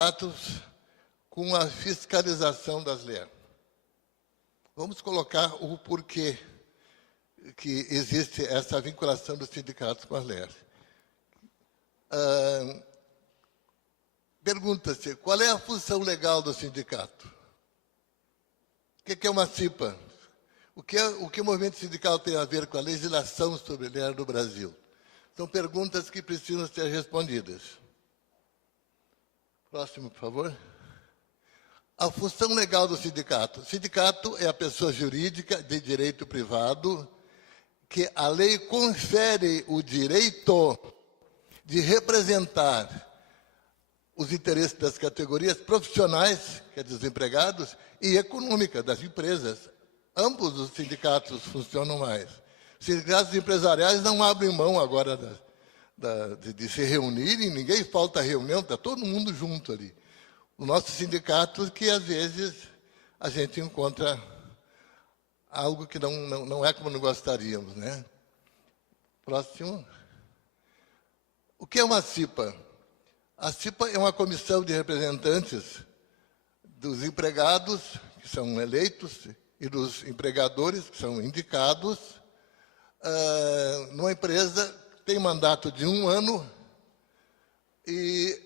sindicatos com a fiscalização das leis. Vamos colocar o porquê que existe essa vinculação dos sindicatos com as leis. Pergunta-se, qual é a função legal do sindicato? O que é uma CIPA? O que o movimento sindical tem a ver com a legislação sobre leis no Brasil? São perguntas que precisam ser respondidas. Próximo, por favor. A função legal do sindicato. O sindicato é a pessoa jurídica de direito privado que a lei confere o direito de representar os interesses das categorias profissionais, que é dos empregados, e econômicas das empresas. Ambos os sindicatos funcionam mais. Os sindicatos empresariais não abrem mão agora de se reunirem, ninguém falta reunião, está todo mundo junto ali. O nosso sindicato, que às vezes a gente encontra algo que não é como nós gostaríamos, né? Próximo. O que é uma CIPA? A CIPA é uma comissão de representantes dos empregados, que são eleitos, e dos empregadores, que são indicados, numa empresa que tem mandato de 1 ano e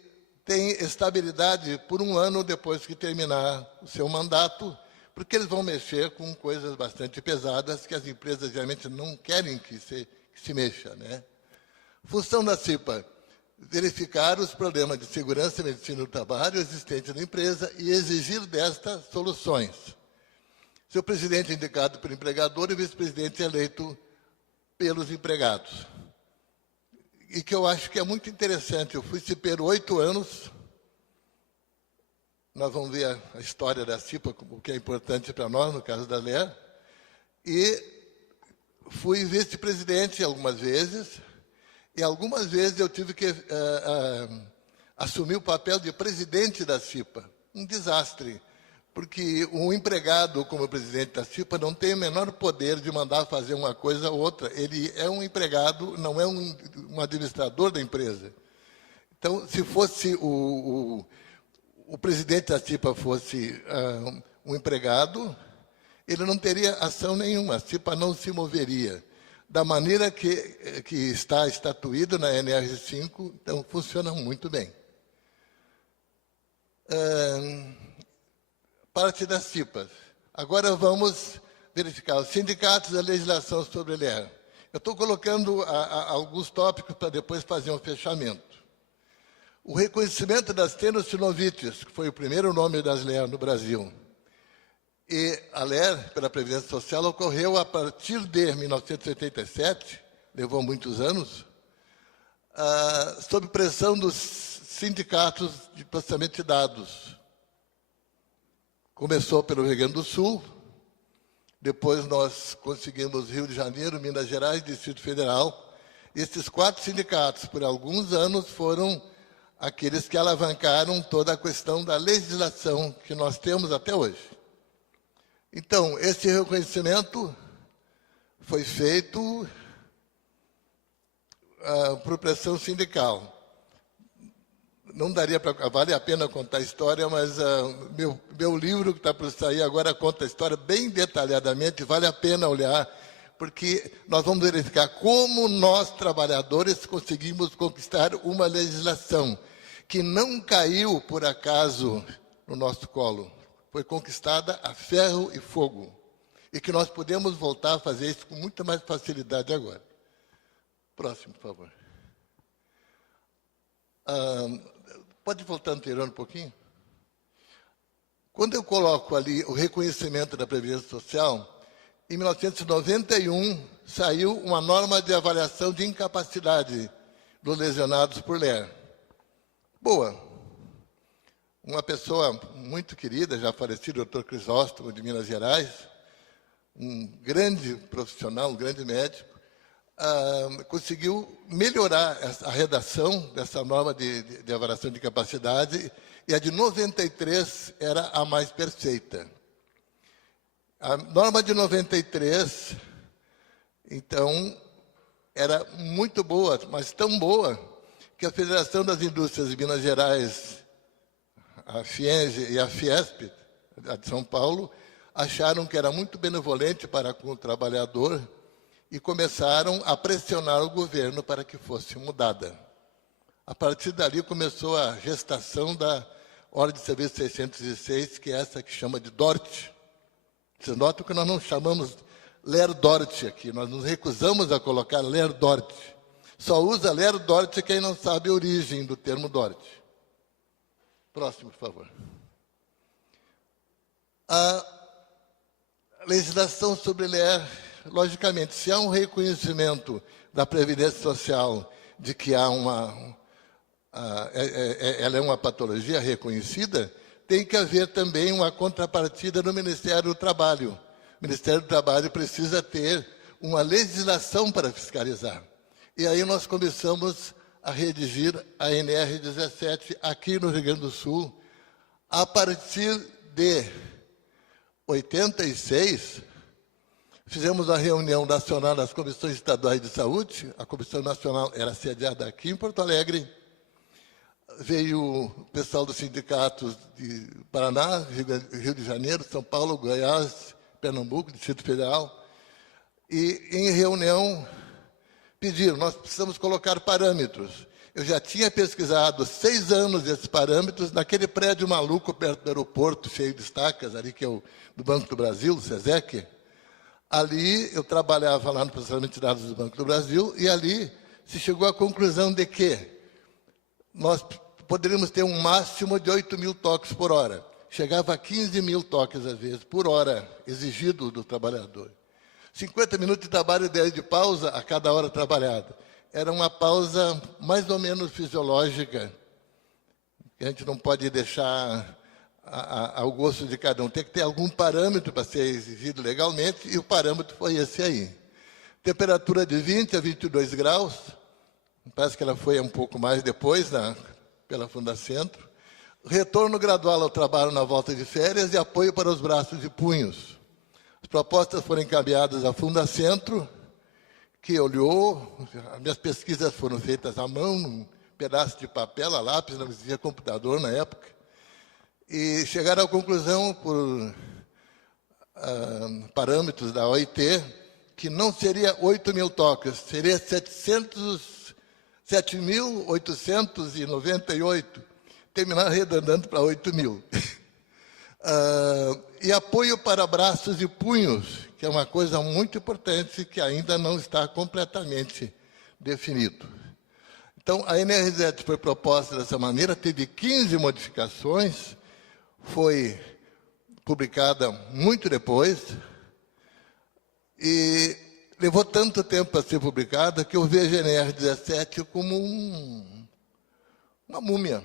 tem estabilidade por 1 ano depois que terminar o seu mandato, porque eles vão mexer com coisas bastante pesadas que as empresas geralmente não querem que se mexa, né? Função da CIPA: verificar os problemas de segurança e medicina do trabalho existentes na empresa e exigir destas soluções. Seu presidente é indicado pelo empregador e o vice-presidente é eleito pelos empregados. E que eu acho que é muito interessante. Eu fui CIPEiro 8 anos. Nós vamos ver a história da CIPA, o que é importante para nós, no caso da LER. E fui vice-presidente algumas vezes. E algumas vezes eu tive que assumir o papel de presidente da CIPA. Um desastre, porque o empregado, como presidente da CIPA, não tem o menor poder de mandar fazer uma coisa ou outra. Ele é um empregado, não é um administrador da empresa. Então, se fosse o presidente da CIPA fosse um empregado, ele não teria ação nenhuma, a CIPA não se moveria. Da maneira que está estatuído na NR5, então funciona muito bem. Parte das CIPAs. Agora vamos verificar os sindicatos e a legislação sobre LER. Eu estou colocando alguns tópicos para depois fazer um fechamento. O reconhecimento das tendinossinovites, que foi o primeiro nome das LER no Brasil, e a LER, pela Previdência Social, ocorreu a partir de 1987, levou muitos anos, sob pressão dos sindicatos de processamento de dados. Começou pelo Rio Grande do Sul, depois nós conseguimos Rio de Janeiro, Minas Gerais, Distrito Federal. Esses 4 sindicatos, por alguns anos, foram aqueles que alavancaram toda a questão da legislação que nós temos até hoje. Então, esse reconhecimento foi feito por pressão sindical. Não daria para... Vale a pena contar a história, mas meu livro, que está por sair agora, conta a história bem detalhadamente, vale a pena olhar, porque nós vamos verificar como nós, trabalhadores, conseguimos conquistar uma legislação que não caiu, por acaso, no nosso colo. Foi conquistada a ferro e fogo. E que nós podemos voltar a fazer isso com muita mais facilidade agora. Próximo, por favor. Pode voltar anterior um pouquinho? Quando eu coloco ali o reconhecimento da Previdência Social, em 1991 saiu uma norma de avaliação de incapacidade dos lesionados por LER. Boa. Uma pessoa muito querida, já falecido, o Dr. Crisóstomo, de Minas Gerais, um grande profissional, um grande médico, conseguiu melhorar a redação dessa norma de avaliação de capacidade, e a de 93 era a mais perfeita. A norma de 93, então, era muito boa, mas tão boa, que a Federação das Indústrias de Minas Gerais, a FIENGE e a Fiesp, a de São Paulo, acharam que era muito benevolente para com o trabalhador e começaram a pressionar o governo para que fosse mudada. A partir dali começou a gestação da Ordem de Serviço 606, que é essa que chama de DORT. Vocês notam que nós não chamamos LER-DORT aqui, nós nos recusamos a colocar LER-DORT. Só usa LER-DORT quem não sabe a origem do termo DORT. Próximo, por favor. A legislação sobre LER, logicamente, se há um reconhecimento da Previdência Social de que há ela é uma patologia reconhecida, tem que haver também uma contrapartida no Ministério do Trabalho. O Ministério do Trabalho precisa ter uma legislação para fiscalizar. E aí nós começamos a redigir a NR17 aqui no Rio Grande do Sul. A partir de 86, fizemos a reunião nacional das comissões estaduais de saúde. A Comissão Nacional era sediada aqui em Porto Alegre. Veio o pessoal dos sindicatos de Paraná, Rio de Janeiro, São Paulo, Goiás, Pernambuco, Distrito Federal. E, em reunião, pediram, nós precisamos colocar parâmetros. Eu já tinha pesquisado 6 anos esses parâmetros naquele prédio maluco perto do aeroporto, cheio de estacas, ali que é o do Banco do Brasil, o SESEC. Ali, eu trabalhava lá no processamento de dados do Banco do Brasil, e ali se chegou à conclusão de que nós poderíamos ter um máximo de 8.000 toques por hora. Chegava a 15.000 toques, às vezes, por hora, exigido do trabalhador. 50 minutos de trabalho e 10 de pausa a cada hora trabalhada. Era uma pausa mais ou menos fisiológica, que a gente não pode deixar ao gosto de cada um. Tem que ter algum parâmetro para ser exigido legalmente, e o parâmetro foi esse aí. Temperatura de 20 a 22 graus, parece que ela foi um pouco mais depois, pela Fundacentro. Retorno gradual ao trabalho na volta de férias e apoio para os braços e punhos. As propostas foram encaminhadas à Fundacentro, que olhou, as minhas pesquisas foram feitas à mão, num pedaço de papel, a lápis, não existia computador na época, e chegaram à conclusão, por parâmetros da OIT, que não seria 8.000 toques, seria 7.898, terminar arredondando para 8.000. E apoio para braços e punhos, que é uma coisa muito importante que ainda não está completamente definido. Então, a NR17 foi proposta dessa maneira, teve 15 modificações, foi publicada muito depois, e levou tanto tempo para ser publicada que eu vejo a NR17 como uma múmia.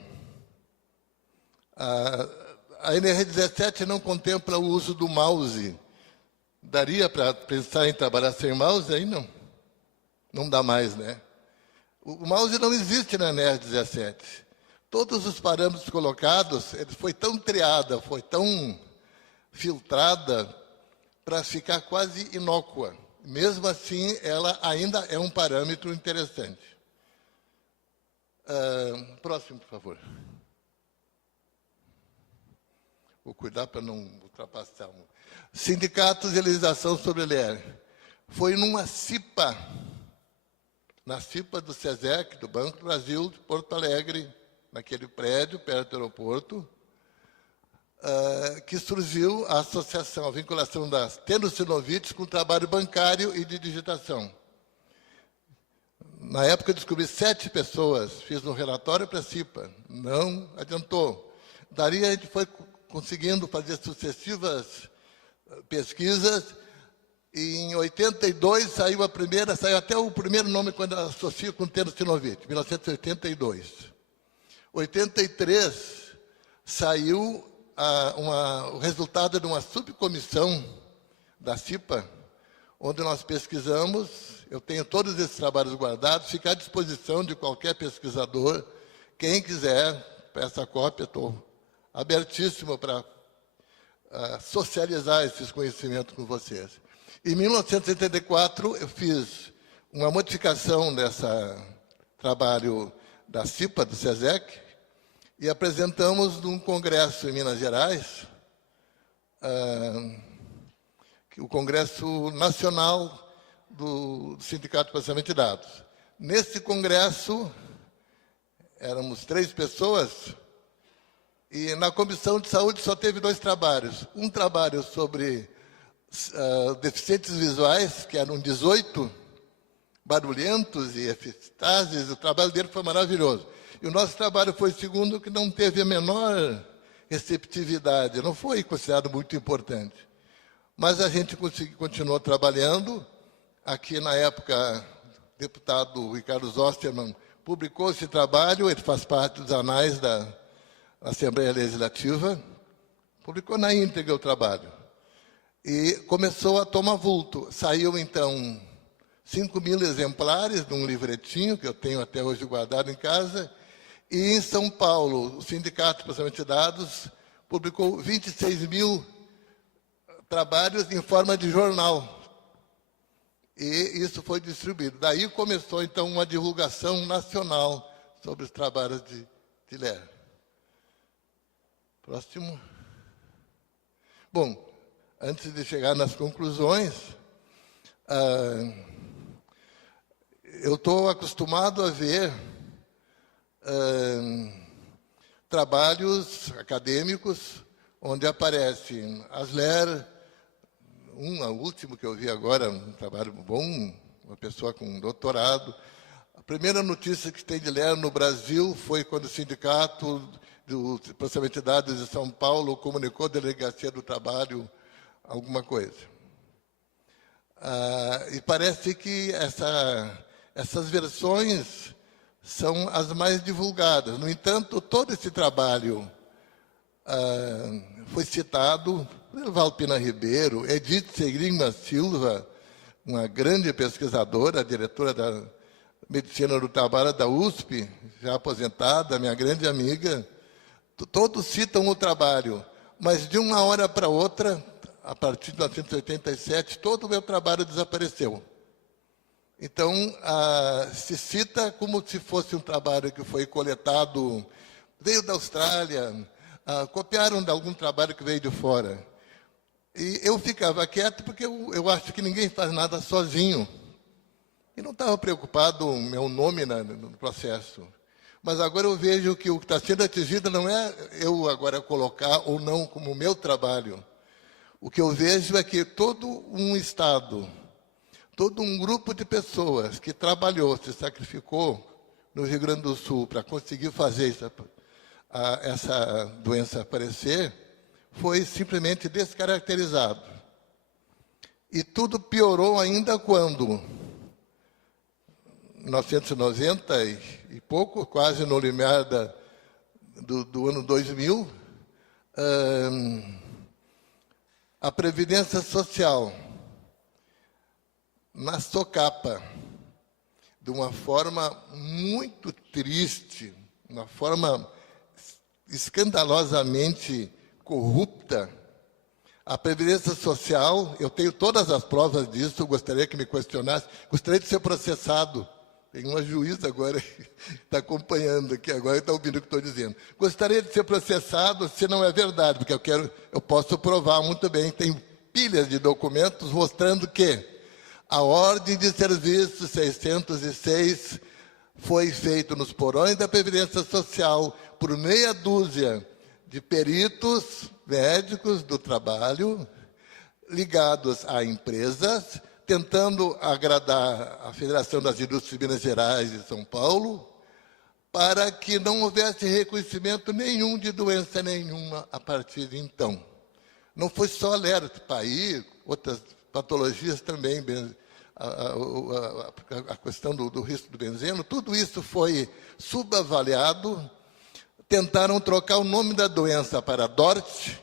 A NR17 não contempla o uso do mouse. Daria para pensar em trabalhar sem mouse? Aí não. Não dá mais, né? O mouse não existe na NR17. Todos os parâmetros colocados, ele foi tão triada, foi tão filtrada para ficar quase inócua. Mesmo assim, ela ainda é um parâmetro interessante. Próximo, por favor. Vou cuidar para não ultrapassar. Sindicatos e legislação sobre LER. Foi numa CIPA, na CIPA do SESEC, do Banco do Brasil, de Porto Alegre, naquele prédio, perto do aeroporto, que surgiu a associação, a vinculação das tendinossinovite com o trabalho bancário e de digitação. Na época, eu descobri 7 pessoas, fiz um relatório para a CIPA, não adiantou. Daí a gente foi conseguindo fazer sucessivas pesquisas, e em 82 saiu até o primeiro nome quando associa com tendinossinovite, 1982. 83 saiu o resultado de uma subcomissão da CIPA, onde nós pesquisamos. Eu tenho todos esses trabalhos guardados, fica à disposição de qualquer pesquisador. Quem quiser, peça a cópia, estou abertíssimo para socializar esses conhecimentos com vocês. Em 1974, eu fiz uma modificação desse trabalho da CIPA, do SESEC, e apresentamos num congresso em Minas Gerais, o Congresso Nacional do Sindicato de Processamento de Dados. Nesse congresso, éramos 3 pessoas, e na Comissão de Saúde só teve 2 trabalhos. Um trabalho sobre deficientes visuais, que eram 18, barulhentos e eficazes. O trabalho dele foi maravilhoso. E o nosso trabalho foi o segundo, que não teve a menor receptividade, não foi considerado muito importante. Mas a gente continuou trabalhando. Aqui, na época, o deputado Ricardo Zosterman publicou esse trabalho, ele faz parte dos anais da Assembleia Legislativa, publicou na íntegra o trabalho. E começou a tomar vulto. Saiu, então, 5.000 exemplares de um livretinho, que eu tenho até hoje guardado em casa, e em São Paulo, o Sindicato de Processamento de Dados publicou 26.000 trabalhos em forma de jornal. E isso foi distribuído. Daí começou, então, uma divulgação nacional sobre os trabalhos de LER. Próximo. Bom, antes de chegar nas conclusões, eu estou acostumado a ver trabalhos acadêmicos onde aparecem as LER, o último que eu vi agora, um trabalho bom, uma pessoa com doutorado. A primeira notícia que tem de LER no Brasil foi quando o Sindicato do Processamento de Dados de São Paulo comunicou à Delegacia do Trabalho alguma coisa. E parece que essas versões são as mais divulgadas. No entanto, todo esse trabalho foi citado por Valpina Ribeiro, Edith Segrima Silva, uma grande pesquisadora, diretora da Medicina do Trabalho da USP, já aposentada, minha grande amiga. Todos citam o trabalho, mas de uma hora para outra, a partir de 1987, todo o meu trabalho desapareceu. Então, se cita como se fosse um trabalho que foi coletado, veio da Austrália, copiaram de algum trabalho que veio de fora. E eu ficava quieto porque eu acho que ninguém faz nada sozinho. E não estava preocupado o meu nome no processo. Mas agora eu vejo que o que está sendo atingido não é eu agora colocar ou não como meu trabalho. O que eu vejo é que todo um Estado, todo um grupo de pessoas que trabalhou, se sacrificou no Rio Grande do Sul para conseguir fazer essa doença aparecer, foi simplesmente descaracterizado. E tudo piorou ainda quando, em 1990 e pouco, quase no limiar do ano 2000, a Previdência Social, na socapa, de uma forma muito triste, uma forma escandalosamente corrupta, a Previdência Social, eu tenho todas as provas disso, eu gostaria que me questionasse, gostaria de ser processado. Tem uma juíza agora que está acompanhando aqui agora e está ouvindo o que estou dizendo. Gostaria de ser processado se não é verdade, porque eu posso provar muito bem, tem pilhas de documentos mostrando que a ordem de serviço 606 foi feita nos porões da Previdência Social por meia dúzia de peritos médicos do trabalho ligados a empresas, tentando agradar a Federação das Indústrias de Minas Gerais de São Paulo, para que não houvesse reconhecimento nenhum de doença nenhuma a partir de então. Não foi só LER-PAI, outras patologias também, a questão do risco do benzeno, tudo isso foi subavaliado. Tentaram trocar o nome da doença para DORT,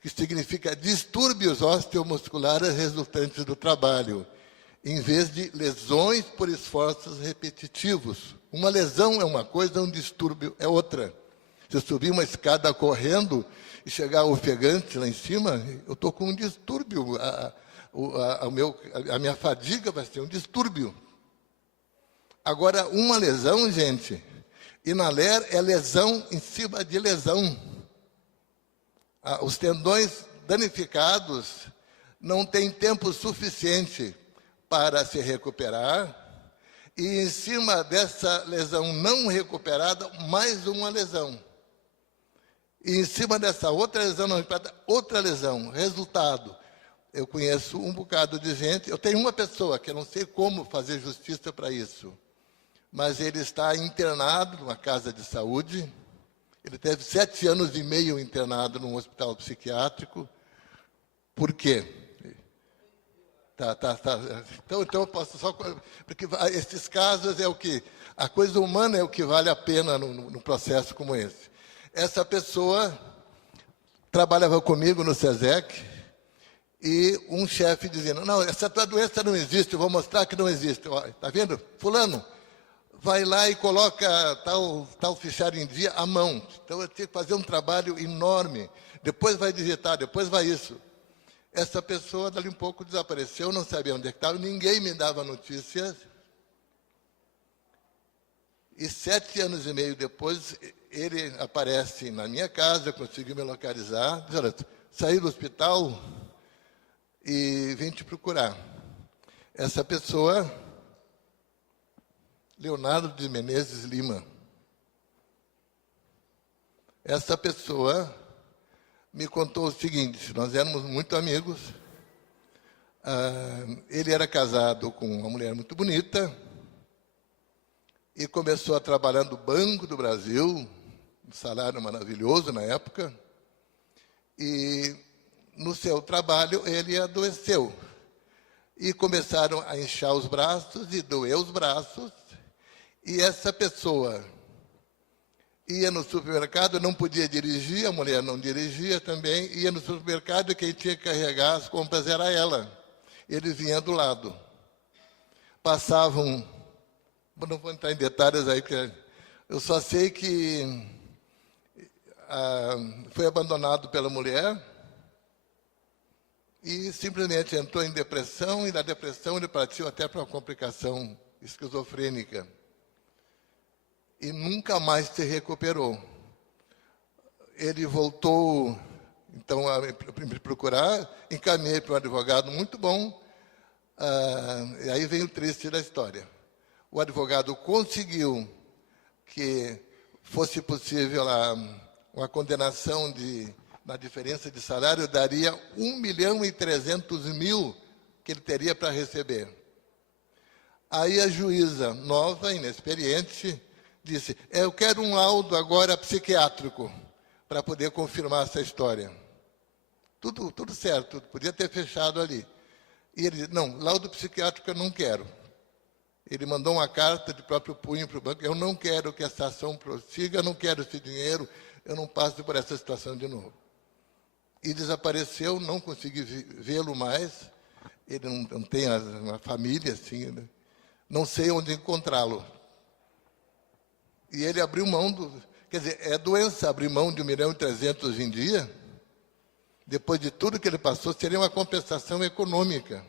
que significa distúrbios osteomusculares resultantes do trabalho, em vez de lesões por esforços repetitivos. Uma lesão é uma coisa, um distúrbio é outra. Se eu subir uma escada correndo e chegar ofegante lá em cima, eu estou com um distúrbio. A minha fadiga vai ser um distúrbio. Agora, uma lesão, gente, E na LER é lesão em cima de lesão. Os tendões danificados não têm tempo suficiente para se recuperar, e em cima dessa lesão não recuperada, mais uma lesão. E em cima dessa outra lesão não recuperada, outra lesão. Resultado, eu conheço um bocado de gente, eu tenho uma pessoa que eu não sei como fazer justiça para isso, mas ele está internado numa casa de saúde, ele teve 7 anos e meio internado num hospital psiquiátrico. Por quê? Tá. Então eu posso só... Porque esses casos é o que... A coisa humana é o que vale a pena num processo como esse. Essa pessoa trabalhava comigo no SESEC e um chefe dizendo, não, essa tua doença não existe, eu vou mostrar que não existe. Está vendo? Fulano, vai lá e coloca tal fichário em dia à mão. Então eu tinha que fazer um trabalho enorme. Depois vai digitar, depois vai isso. Essa pessoa, dali um pouco, desapareceu, não sabia onde estava, ninguém me dava notícias. E 7 anos e meio depois, ele aparece na minha casa, conseguiu me localizar, diz, olha, saí do hospital e vim te procurar. Essa pessoa, Leonardo de Menezes Lima. Essa pessoa me contou o seguinte, nós éramos muito amigos, ele era casado com uma mulher muito bonita e começou a trabalhar no Banco do Brasil, um salário maravilhoso na época, e no seu trabalho ele adoeceu. E começaram a inchar os braços e doer os braços, e essa pessoa ia no supermercado, não podia dirigir, a mulher não dirigia também, ia no supermercado e quem tinha que carregar as compras era ela. Ele vinha do lado. Passavam, não vou entrar em detalhes aí, porque eu só sei que foi abandonado pela mulher e simplesmente entrou em depressão, e da depressão ele partiu até para uma complicação esquizofrênica. E nunca mais se recuperou. Ele voltou, então, a me procurar, encaminhei para um advogado muito bom, e aí vem o triste da história. O advogado conseguiu que fosse possível uma condenação na diferença de salário, daria 1.300.000 que ele teria para receber. Aí a juíza, nova, inexperiente, disse, eu quero um laudo agora psiquiátrico para poder confirmar essa história. Tudo certo, podia ter fechado ali. E ele disse, não, laudo psiquiátrico eu não quero. Ele mandou uma carta de próprio punho para o banco, eu não quero que essa ação prossiga, eu não quero esse dinheiro, eu não passo por essa situação de novo. E desapareceu, não consegui vê-lo mais, ele não tem uma família assim, né? Não sei onde encontrá-lo. E ele abriu mão quer dizer, é doença abrir mão de 1.300.000 em dia, depois de tudo que ele passou, seria uma compensação econômica.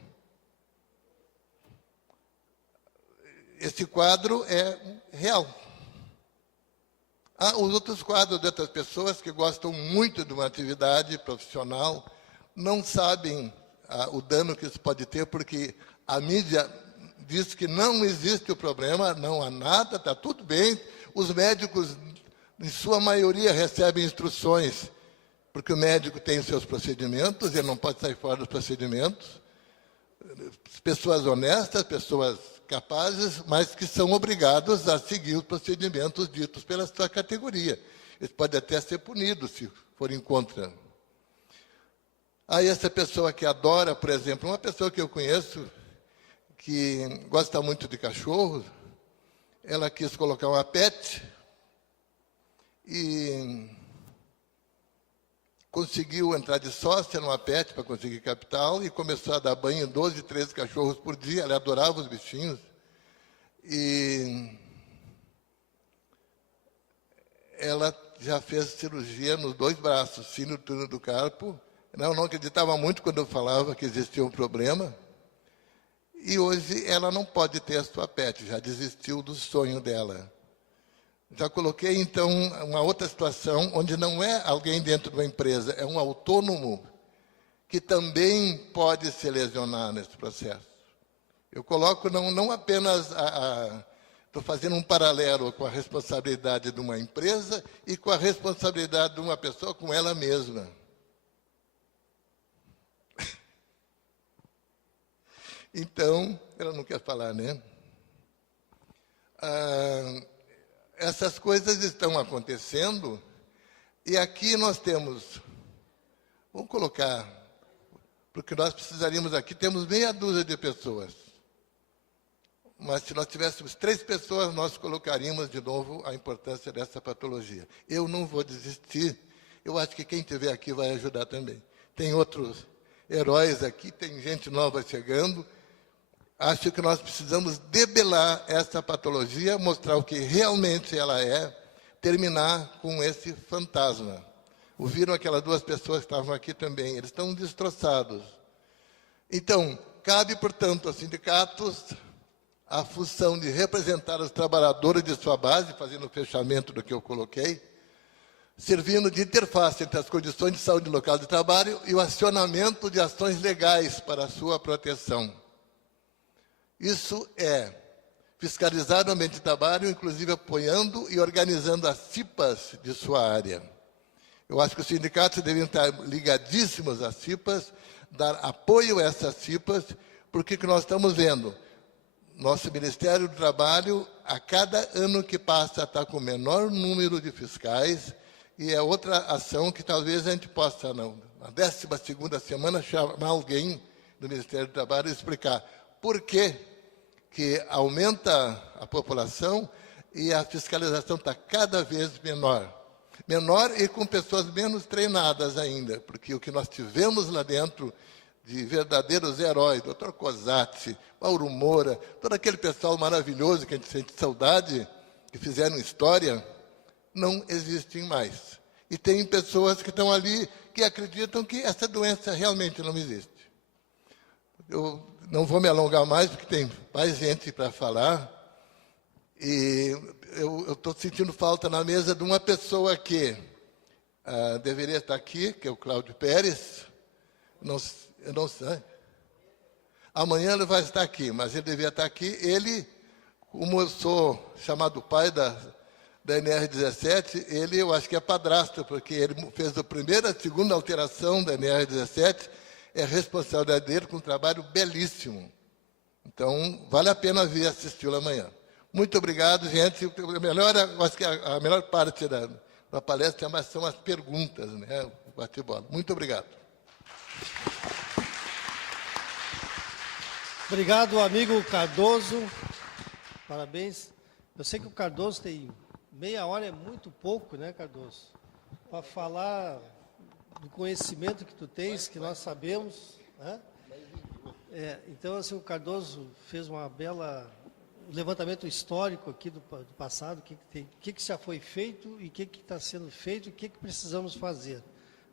Esse quadro é real. Há os outros quadros de outras pessoas que gostam muito de uma atividade profissional, não sabem o dano que isso pode ter, porque a mídia diz que não existe o problema, não há nada, está tudo bem. Os médicos, em sua maioria, recebem instruções, porque o médico tem os seus procedimentos, ele não pode sair fora dos procedimentos. Pessoas honestas, pessoas capazes, mas que são obrigados a seguir os procedimentos ditos pela sua categoria. Eles podem até ser punidos, se forem contra. Aí essa pessoa que adora, por exemplo, uma pessoa que eu conheço, que gosta muito de cachorros, ela quis colocar uma pet e conseguiu entrar de sócia numa pet para conseguir capital e começou a dar banho em 12, 13 cachorros por dia. Ela adorava os bichinhos. E ela já fez cirurgia nos 2 braços, sino túnel do carpo. Não acreditava muito quando eu falava que existia um problema. E hoje ela não pode ter a sua pet, já desistiu do sonho dela. Já coloquei, então, uma outra situação, onde não é alguém dentro de uma empresa, é um autônomo que também pode se lesionar nesse processo. Eu coloco não apenas estou fazendo um paralelo com a responsabilidade de uma empresa e com a responsabilidade de uma pessoa com ela mesma. Então, ela não quer falar, né? Essas coisas estão acontecendo e aqui nós temos, vamos colocar, porque nós precisaríamos aqui, temos meia dúzia de pessoas. Mas se nós tivéssemos 3 pessoas, nós colocaríamos de novo a importância dessa patologia. Eu não vou desistir, eu acho que quem estiver aqui vai ajudar também. Tem outros heróis aqui, tem gente nova chegando. Acho que nós precisamos debelar essa patologia, mostrar o que realmente ela é, terminar com esse fantasma. Ouviram aquelas 2 pessoas que estavam aqui também, eles estão destroçados. Então, cabe, portanto, aos sindicatos a função de representar os trabalhadores de sua base, fazendo o fechamento do que eu coloquei, servindo de interface entre as condições de saúde local de trabalho e o acionamento de ações legais para a sua proteção. Isso é fiscalizar o ambiente de trabalho, inclusive apoiando e organizando as CIPAs de sua área. Eu acho que os sindicatos devem estar ligadíssimos às CIPAs, dar apoio a essas CIPAs, porque o que nós estamos vendo, nosso Ministério do Trabalho, a cada ano que passa, está com o menor número de fiscais, e é outra ação que talvez a gente possa, na 12ª semana, chamar alguém do Ministério do Trabalho e explicar por que aumenta a população e a fiscalização está cada vez menor. Menor e com pessoas menos treinadas ainda, porque o que nós tivemos lá dentro de verdadeiros heróis, Dr. Cosatti, Mauro Moura, todo aquele pessoal maravilhoso que a gente sente saudade, que fizeram história, não existem mais. E tem pessoas que estão ali que acreditam que essa doença realmente não existe. Eu não vou me alongar mais, porque tem mais gente para falar. E eu estou sentindo falta na mesa de uma pessoa que deveria estar aqui, que é o Cláudio Pérez. Eu não sei. Amanhã ele vai estar aqui, mas ele devia estar aqui. Ele, como eu sou chamado pai da NR17, ele eu acho que é padrasto, porque ele fez a primeira e a segunda alteração da NR17, é responsabilidade dele com um trabalho belíssimo. Então, vale a pena vir assisti-lo amanhã. Muito obrigado, gente. Eu acho que a melhor parte da palestra são as perguntas, né? O bate-bola. Muito obrigado. Obrigado, amigo Cardoso. Parabéns. Eu sei que o Cardoso tem meia hora, é muito pouco, né, Cardoso? Para falar do conhecimento que tu tens, que nós sabemos. Né? Então, assim, o Cardoso fez uma bela levantamento histórico aqui do passado, o que já foi feito e o que está sendo feito e o que precisamos fazer.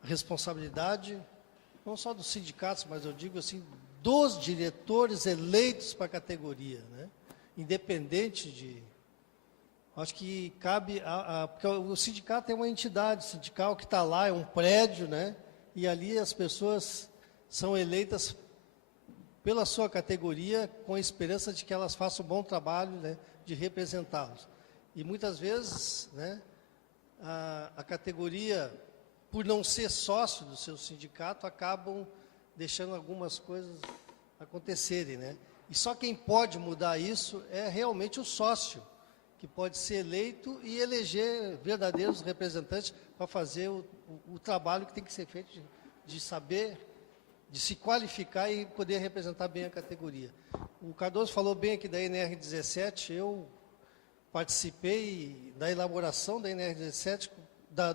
A responsabilidade, não só dos sindicatos, mas eu digo assim, dos diretores eleitos para a categoria, né? Independente de... Acho que cabe... porque o sindicato é uma entidade sindical que está lá, é um prédio, né? E ali as pessoas são eleitas pela sua categoria com a esperança de que elas façam um bom trabalho, né, de representá-los. E muitas vezes, né, a categoria, por não ser sócio do seu sindicato, acabam deixando algumas coisas acontecerem, né? E só quem pode mudar isso é realmente o sócio, que pode ser eleito e eleger verdadeiros representantes para fazer o trabalho que tem que ser feito de saber, de se qualificar e poder representar bem a categoria. O Cardoso falou bem aqui da NR17, eu participei da elaboração da NR17,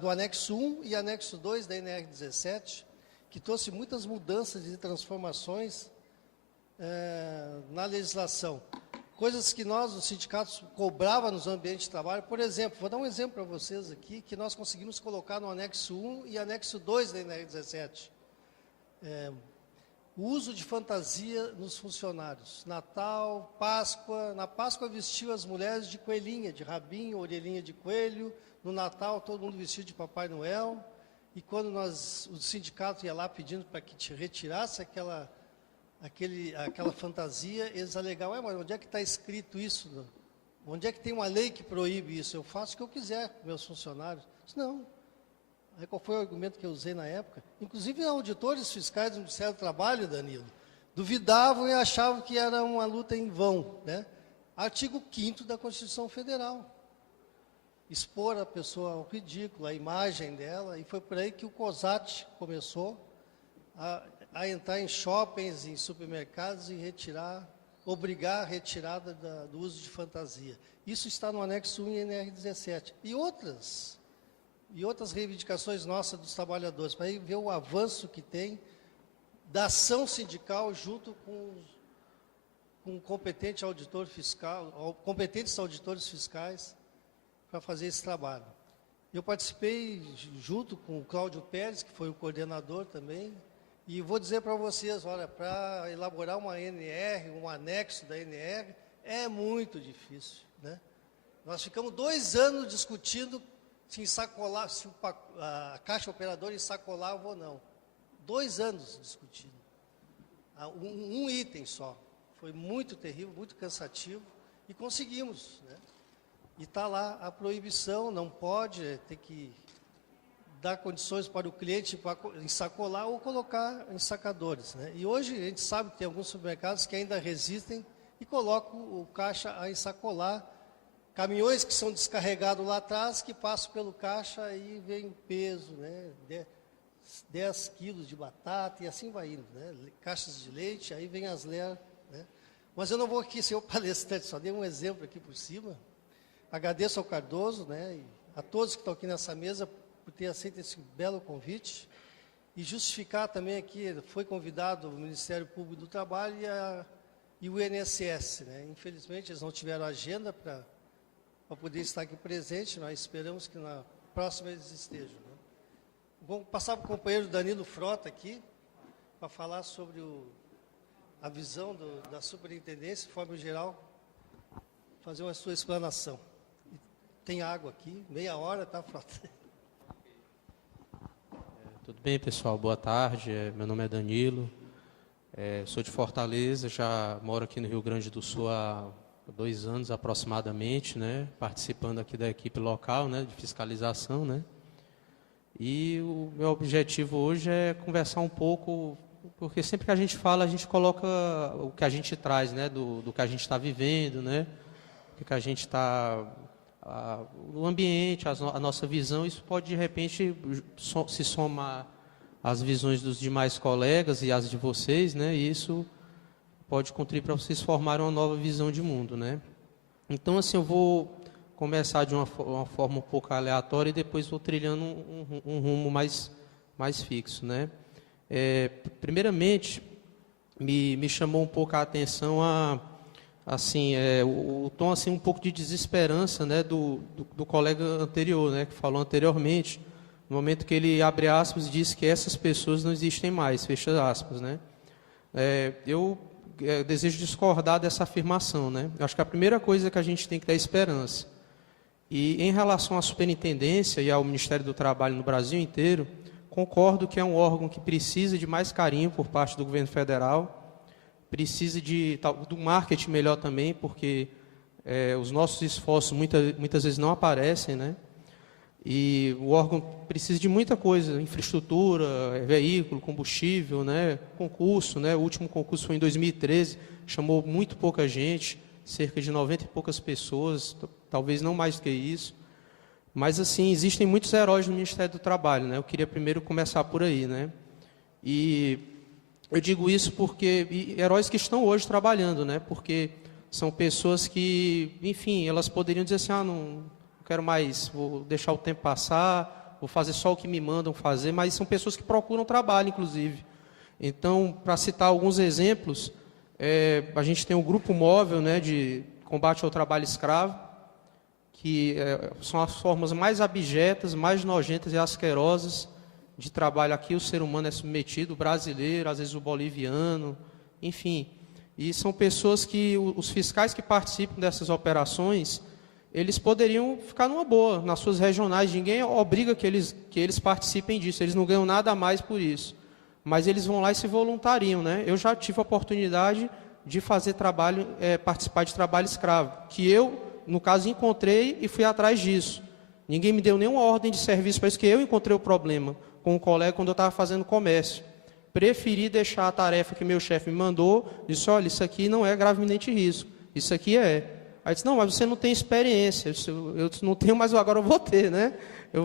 do anexo 1 e anexo 2 da NR17, que trouxe muitas mudanças e transformações na legislação. Coisas que nós, os sindicatos, cobrava nos ambientes de trabalho. Por exemplo, vou dar um exemplo para vocês aqui, que nós conseguimos colocar no anexo 1 e anexo 2 da NR17. o uso de fantasia nos funcionários. Natal, Páscoa. Na Páscoa vestiu as mulheres de coelhinha, de rabinho, orelhinha de coelho. No Natal, todo mundo vestido de Papai Noel. E quando o sindicato ia lá pedindo para que te retirasse aquela fantasia, eles alegavam, mas onde é que está escrito isso? Onde é que tem uma lei que proíbe isso? Eu faço o que eu quiser com meus funcionários. Eu disse, não. Aí qual foi o argumento que eu usei na época? Inclusive, auditores fiscais do Ministério do Trabalho, Danilo, duvidavam e achavam que era uma luta em vão, né? Artigo 5º da Constituição Federal. Expor a pessoa ao ridículo, a imagem dela, e foi por aí que o COSAT começou a entrar em shoppings, em supermercados e obrigar a retirada do uso de fantasia. Isso está no anexo 1 e NR17. E outras reivindicações nossas dos trabalhadores, para ver o avanço que tem da ação sindical junto com o competente auditor fiscal, competentes auditores fiscais, para fazer esse trabalho. Eu participei junto com o Cláudio Pérez, que foi o coordenador também, e vou dizer para vocês, olha, para elaborar uma NR, um anexo da NR, é muito difícil, né? Nós ficamos 2 anos discutindo se a Caixa Operadora ensacolava ou não. 2 anos discutindo. Um item só. Foi muito terrível, muito cansativo, e conseguimos, né? E está lá a proibição, não pode, tem que dar condições para o cliente para ensacolar ou colocar em sacadores, né? E hoje a gente sabe que tem alguns supermercados que ainda resistem e colocam o caixa a ensacolar. Caminhões que são descarregados lá atrás, que passam pelo caixa e vem peso, né? 10 quilos de batata e assim vai indo, né? Caixas de leite, aí vem as ler, né? Mas eu não vou aqui ser o palestrante, só dei um exemplo aqui por cima. Agradeço ao Cardoso, né, e a todos que estão aqui nessa mesa por ter aceito esse belo convite e justificar também aqui, foi convidado o Ministério Público do Trabalho e o INSS, né? Infelizmente eles não tiveram agenda para poder estar aqui presente, mas esperamos que na próxima eles estejam, né? Vou passar para o companheiro Danilo Frota aqui, para falar sobre a visão da superintendência, de forma geral, fazer uma sua explanação. Tem água aqui, meia hora, tá, Frota? Tudo bem, pessoal? Boa tarde. Meu nome é Danilo, sou de Fortaleza, já moro aqui no Rio Grande do Sul há 2 anos aproximadamente, né? Participando aqui da equipe local, né, de fiscalização, né? E o meu objetivo hoje é conversar um pouco, porque sempre que a gente fala, a gente coloca o que a gente traz, né, do que a gente está vivendo, né? O que a gente está... o ambiente, a nossa visão, isso pode, de repente, se somar às visões dos demais colegas e às de vocês, né? E isso pode contribuir para vocês formarem uma nova visão de mundo, né? Então, assim, eu vou começar de uma forma um pouco aleatória e depois vou trilhando um rumo mais fixo, né? Primeiramente, me chamou um pouco a atenção assim, o tom assim, um pouco de desesperança, né, do colega anterior, né, que falou anteriormente, no momento que ele, abre aspas, disse que essas pessoas não existem mais, fecha aspas, né. Eu desejo discordar dessa afirmação, né. Eu acho que a primeira coisa que a gente tem que ter é esperança. E em relação à superintendência e ao Ministério do Trabalho no Brasil inteiro, concordo que é um órgão que precisa de mais carinho por parte do governo federal, precisa do marketing melhor também, porque os nossos esforços muitas vezes não aparecem, né? E o órgão precisa de muita coisa, infraestrutura, veículo, combustível, né? Concurso, né? O último concurso foi em 2013, chamou muito pouca gente, cerca de 90 e poucas pessoas, talvez não mais do que isso. Mas, assim, existem muitos heróis no Ministério do Trabalho, né? Eu queria primeiro começar por aí, né? E eu digo isso porque heróis que estão hoje trabalhando, né? Porque são pessoas que, enfim, elas poderiam dizer assim, não quero mais, vou deixar o tempo passar, vou fazer só o que me mandam fazer, mas são pessoas que procuram trabalho, inclusive. Então, para citar alguns exemplos, a gente tem o Grupo Móvel, né, de combate ao trabalho escravo, que são as formas mais abjetas, mais nojentas e asquerosas de trabalho aqui o ser humano é submetido, o brasileiro, às vezes o boliviano, enfim. E são pessoas que, os fiscais que participam dessas operações, eles poderiam ficar numa boa, nas suas regionais, ninguém obriga que eles participem disso, eles não ganham nada a mais por isso. Mas eles vão lá e se voluntariam, né? Eu já tive a oportunidade de fazer trabalho, participar de trabalho escravo, que eu, no caso, encontrei e fui atrás disso. Ninguém me deu nenhuma ordem de serviço para isso, que eu encontrei o problema com um colega quando eu estava fazendo comércio. Preferi deixar a tarefa que meu chefe me mandou, disse, olha, isso aqui não é gravemente risco, isso aqui é. Aí disse, não, mas você não tem experiência. Eu disse, não tenho, mas agora eu vou ter, né?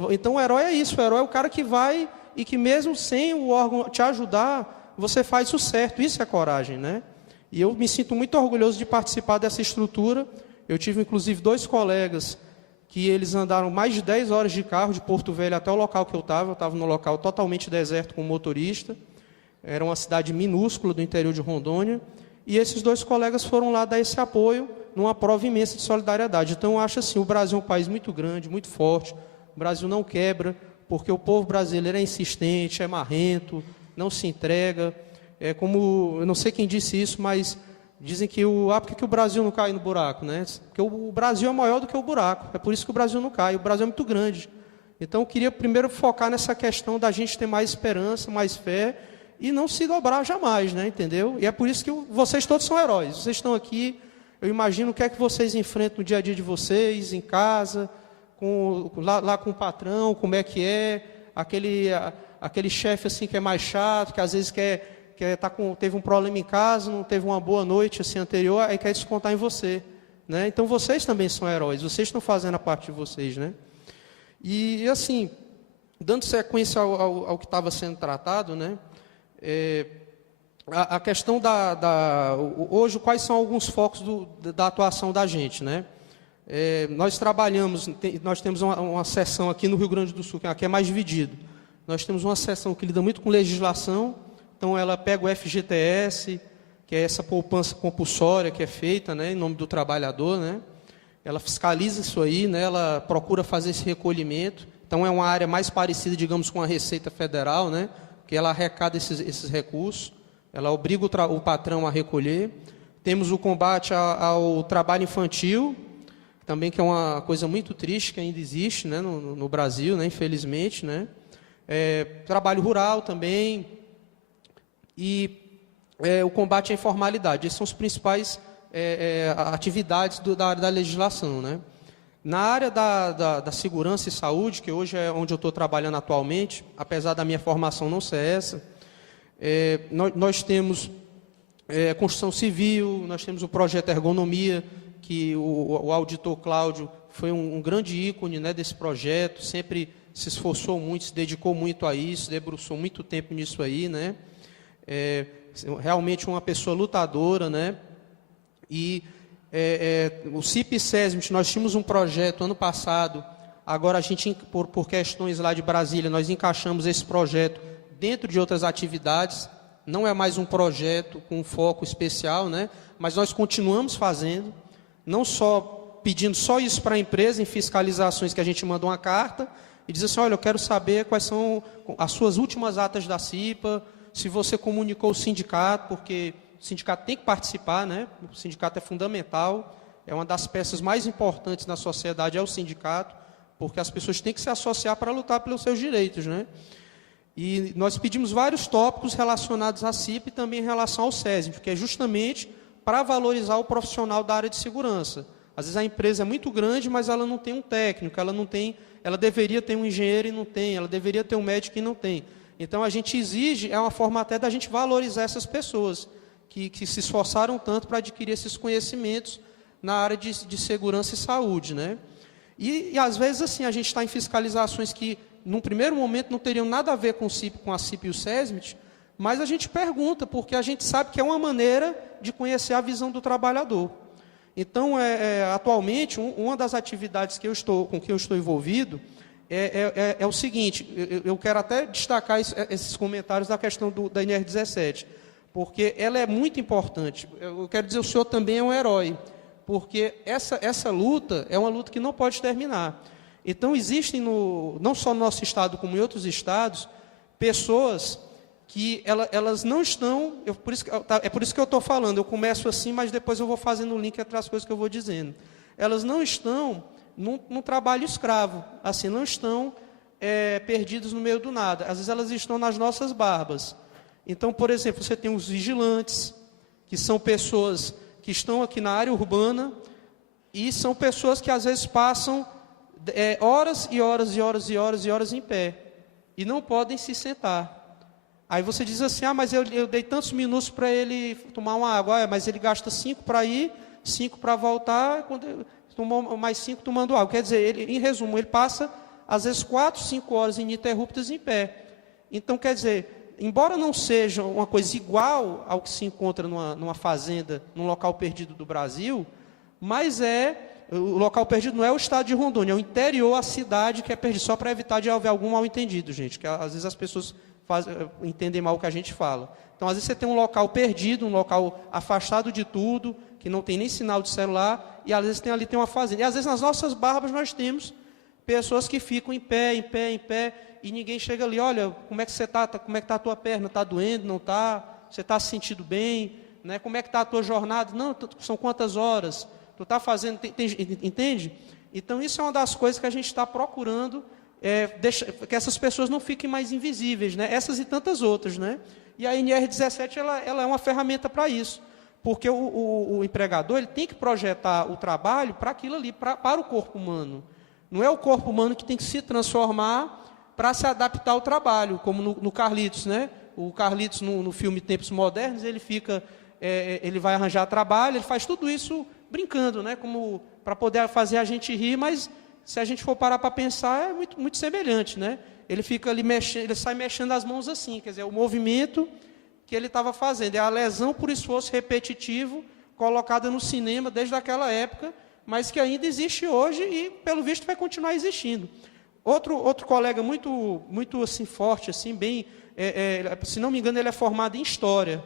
Então o herói é isso, o herói é o cara que vai e que mesmo sem o órgão te ajudar, você faz o certo, isso é coragem, né? E eu me sinto muito orgulhoso de participar dessa estrutura. Eu tive, inclusive, 2 colegas que eles andaram mais de 10 horas de carro de Porto Velho até o local que eu estava num local totalmente deserto com motorista, era uma cidade minúscula do interior de Rondônia, e esses 2 colegas foram lá dar esse apoio numa prova imensa de solidariedade. Então, eu acho assim, o Brasil é um país muito grande, muito forte, o Brasil não quebra, porque o povo brasileiro é insistente, é marrento, não se entrega, é como, eu não sei quem disse isso, mas dizem que por que o Brasil não cai no buraco, né? Porque o Brasil é maior do que o buraco, é por isso que o Brasil não cai, o Brasil é muito grande. Então, eu queria primeiro focar nessa questão da gente ter mais esperança, mais fé, e não se dobrar jamais, né? Entendeu? E é por isso que vocês todos são heróis, vocês estão aqui, eu imagino o que é que vocês enfrentam no dia a dia de vocês, em casa, lá com o patrão, como é que é, aquele chefe assim que é mais chato, que às vezes teve um problema em casa, não teve uma boa noite assim anterior, aí quer descontar em você, né? Então vocês também são heróis, vocês estão fazendo a parte de vocês, né? E assim, dando sequência ao que estava sendo tratado, né? A questão hoje, quais são alguns focos da atuação da gente, né? Nós temos uma seção aqui no Rio Grande do Sul, que é mais dividido. Nós temos uma seção que lida muito com legislação, então ela pega o FGTS, que é essa poupança compulsória que é feita, né, em nome do trabalhador, né? Ela fiscaliza isso aí, né, ela procura fazer esse recolhimento, então é uma área mais parecida, digamos, com a Receita Federal, né, que ela arrecada esses recursos, ela obriga o patrão a recolher. Temos o combate ao trabalho infantil, também que é uma coisa muito triste que ainda existe, né, no Brasil, né, infelizmente, né? Trabalho rural também e o combate à informalidade. Essas são as principais atividades da área da legislação, né? Na área da segurança e saúde, que hoje é onde eu estou trabalhando atualmente, apesar da minha formação não ser essa, nós temos construção civil, nós temos o projeto Ergonomia, que o auditor Cláudio foi um grande ícone, né, desse projeto, sempre se esforçou muito, se dedicou muito a isso, debruçou muito tempo nisso aí, né? Realmente uma pessoa lutadora, né? E o CIP e SESMIT, nós tínhamos um projeto ano passado, agora a gente, por questões lá de Brasília, nós encaixamos esse projeto dentro de outras atividades, não é mais um projeto com um foco especial, né? Mas nós continuamos fazendo, não só pedindo só isso para a empresa, em fiscalizações que a gente manda uma carta, e diz assim, olha, eu quero saber quais são as suas últimas atas da CIPA, se você comunicou o sindicato, porque o sindicato tem que participar, né? O sindicato é fundamental, é uma das peças mais importantes na sociedade, é o sindicato, porque as pessoas têm que se associar para lutar pelos seus direitos, né? E nós pedimos vários tópicos relacionados à CIPA e também em relação ao SESMIT, que é justamente para valorizar o profissional da área de segurança. Às vezes a empresa é muito grande, mas ela não tem um técnico, ela deveria ter um engenheiro e não tem, ela deveria ter um médico e não tem. Então a gente exige, é uma forma até da gente valorizar essas pessoas que se esforçaram tanto para adquirir esses conhecimentos na área de segurança e saúde, né? E às vezes assim, a gente está em fiscalizações que num primeiro momento não teriam nada a ver com a CIPA e o SESMIT, mas a gente pergunta, porque a gente sabe que é uma maneira de conhecer a visão do trabalhador. Então, atualmente, uma das atividades com que eu estou envolvido é o seguinte, eu quero até destacar esses comentários da questão da NR17, porque ela é muito importante. Eu quero dizer, o senhor também é um herói, porque essa luta é uma luta que não pode terminar. Então, existem, não só no nosso estado, como em outros estados, pessoas que elas não estão, é por isso que eu estou falando, eu começo assim, mas depois eu vou fazendo o link entre as coisas que eu vou dizendo. Elas não estão num trabalho escravo, assim, não estão perdidas no meio do nada. Às vezes elas estão nas nossas barbas. Então, por exemplo, você tem os vigilantes, que são pessoas que estão aqui na área urbana, e são pessoas que às vezes passam horas e horas e horas e horas e horas em pé, e não podem se sentar. Aí você diz assim, mas eu dei tantos minutos para ele tomar uma água, mas ele gasta 5 para ir, 5 para voltar, tomou mais 5 tomando água. Quer dizer, em resumo, ele passa, às vezes, 4, 5 horas ininterruptas em pé. Então, quer dizer, embora não seja uma coisa igual ao que se encontra numa fazenda, num local perdido do Brasil, mas o local perdido não é o estado de Rondônia, é o interior, a cidade que é perdido, só para evitar de haver algum mal-entendido, gente, que às vezes as pessoas entendem mal o que a gente fala. Então, às vezes você tem um local perdido, um local afastado de tudo, que não tem nem sinal de celular, e às vezes ali tem uma fazenda. E às vezes nas nossas barbas nós temos pessoas que ficam em pé, e ninguém chega ali, olha, como é que você está? Como é que está a tua perna? Está doendo? Não está? Você está se sentindo bem? Né? Como é que está a tua jornada? Não, são quantas horas? Tu está fazendo, entende? Então, isso é uma das coisas que a gente está procurando, que essas pessoas não fiquem mais invisíveis, né? Essas e tantas outras, né? E a NR17 ela é uma ferramenta para isso, porque o empregador ele tem que projetar o trabalho para aquilo ali, para o corpo humano. Não é o corpo humano que tem que se transformar para se adaptar ao trabalho, como no Carlitos, né? O Carlitos, no filme Tempos Modernos, ele vai arranjar trabalho, ele faz tudo isso brincando, né? Como para poder fazer a gente rir, mas se a gente for parar para pensar, é muito, muito semelhante, né? Ele fica ali mexendo, ele sai mexendo as mãos assim, quer dizer, o movimento que ele estava fazendo, é a lesão por esforço repetitivo colocada no cinema desde aquela época, mas que ainda existe hoje e, pelo visto, vai continuar existindo. Outro colega muito, muito assim, forte, assim, bem, se não me engano, ele é formado em História,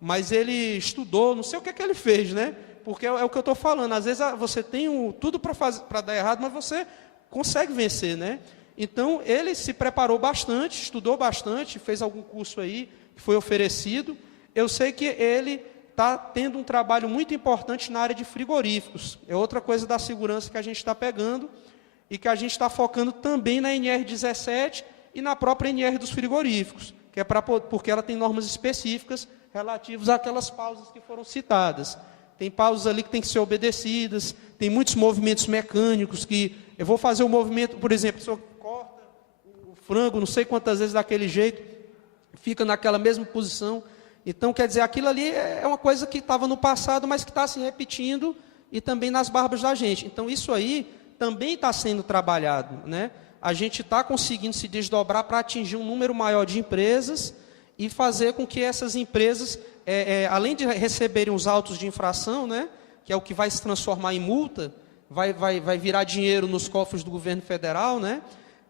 mas ele estudou, não sei o que ele fez, né? Porque é o que eu estou falando, às vezes você tem tudo para dar errado, mas você consegue vencer, né? Então, ele se preparou bastante, estudou bastante, fez algum curso aí, que foi oferecido. Eu sei que ele está tendo um trabalho muito importante na área de frigoríficos. É outra coisa da segurança que a gente está pegando e que a gente está focando também na NR17 e na própria NR dos frigoríficos, que é porque ela tem normas específicas relativas àquelas pausas que foram citadas. Tem pausas ali que têm que ser obedecidas, tem muitos movimentos mecânicos que eu vou fazer o movimento, por exemplo, a pessoa corta o frango não sei quantas vezes daquele jeito, fica naquela mesma posição. Então, quer dizer, aquilo ali é uma coisa que estava no passado, mas que está se repetindo e também nas barbas da gente. Então, isso aí também está sendo trabalhado, né? A gente está conseguindo se desdobrar para atingir um número maior de empresas e fazer com que essas empresas, além de receberem os autos de infração, né, que é o que vai se transformar em multa, vai virar dinheiro nos cofres do governo federal, né,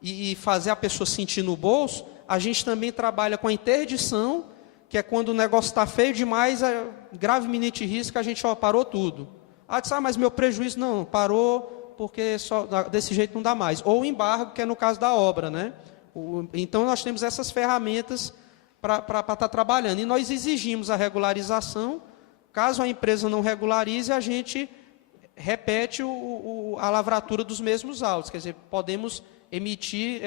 e fazer a pessoa sentir no bolso, a gente também trabalha com a interdição, que é quando o negócio está feio demais, grave iminente risco, a gente parou tudo. Mas meu prejuízo não, parou porque só desse jeito não dá mais. Ou o embargo, que é no caso da obra, né? Então, nós temos essas ferramentas para estar trabalhando. E nós exigimos a regularização. Caso a empresa não regularize, a gente repete a lavratura dos mesmos autos. Quer dizer, podemos emitir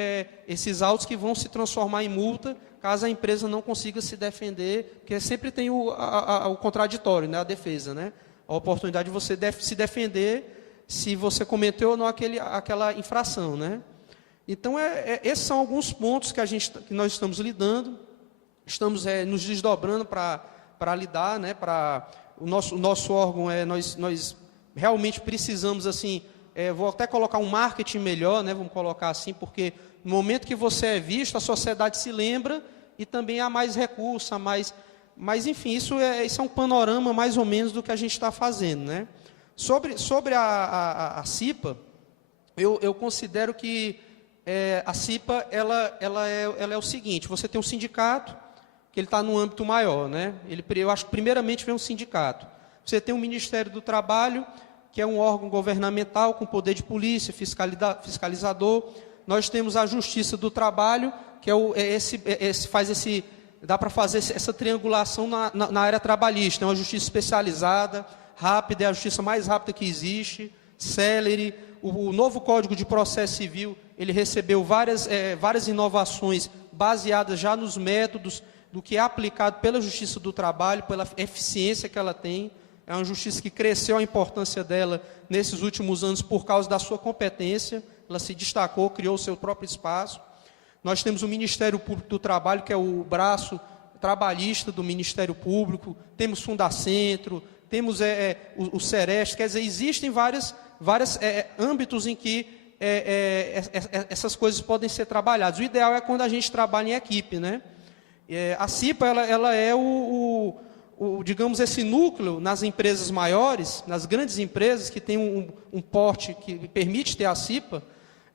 esses autos que vão se transformar em multa, caso a empresa não consiga se defender, porque sempre tem o contraditório, né, a defesa, né? A oportunidade de você se defender se você cometeu ou não aquela infração, né? Então, esses são alguns pontos que nós estamos lidando, estamos nos desdobrando para lidar, né? O nosso órgão, nós realmente precisamos, assim, vou até colocar um marketing melhor, né? Vamos colocar assim, porque no momento que você é visto, a sociedade se lembra e também há mais recursos, mas enfim, isso é um panorama mais ou menos do que a gente está fazendo, né? Sobre a CIPA, eu considero que a CIPA ela é o seguinte: você tem um sindicato que ele está no âmbito maior, né? Eu acho que primeiramente vem um sindicato. Você tem o Ministério do Trabalho, que é um órgão governamental com poder de polícia, fiscalizador. nós temos a Justiça do Trabalho, que dá para fazer essa triangulação na área trabalhista. É uma justiça especializada, rápida, é a justiça mais rápida que existe, célere. O novo Código de Processo Civil, ele recebeu várias inovações baseadas já nos métodos do que é aplicado pela Justiça do Trabalho, pela eficiência que ela tem. É uma justiça que cresceu a importância dela nesses últimos anos por causa da sua competência. Ela se destacou, criou o seu próprio espaço. Nós temos o Ministério Público do Trabalho, que é o braço trabalhista do Ministério Público. Temos Fundacentro, temos o Sereste. Quer dizer, existem vários âmbitos em que essas coisas podem ser trabalhadas. O ideal é quando a gente trabalha em equipe, né? A CIPA ela é digamos, esse núcleo nas empresas maiores, nas grandes empresas que têm um porte que permite ter a CIPA,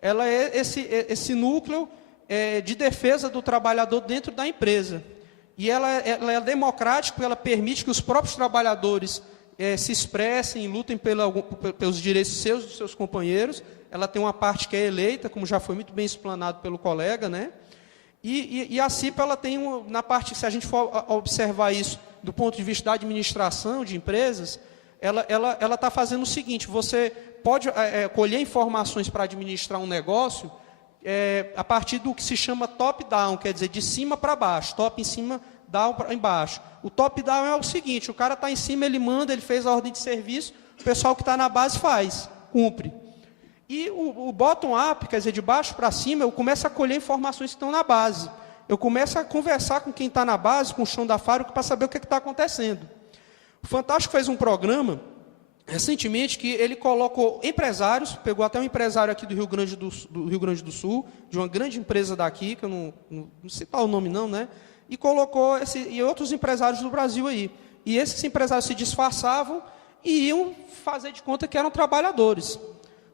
ela é esse núcleo de defesa do trabalhador dentro da empresa. E ela é democrática, porque ela permite que os próprios trabalhadores se expressem, lutem pelos direitos seus e dos seus companheiros. Ela tem uma parte que é eleita, como já foi muito bem explanado pelo colega, né? E a CIPA, ela tem, na parte, se a gente for observar isso do ponto de vista da administração de empresas, ela está fazendo o seguinte: você pode colher informações para administrar um negócio a partir do que se chama top-down, quer dizer, de cima para baixo, top em cima, down para embaixo. O top-down é o seguinte: o cara está em cima, ele manda, ele fez a ordem de serviço, o pessoal que está na base faz, cumpre. E o bottom-up, quer dizer, de baixo para cima, eu começo a colher informações que estão na base. Eu começo a conversar com quem está na base, com o chão da fábrica, para saber o que está acontecendo. O Fantástico fez um programa, recentemente, que ele colocou empresários, pegou até um empresário aqui do Rio Grande do Sul, de uma grande empresa daqui, que eu não citar o nome não, né? E colocou e outros empresários do Brasil aí. E esses empresários se disfarçavam e iam fazer de conta que eram trabalhadores.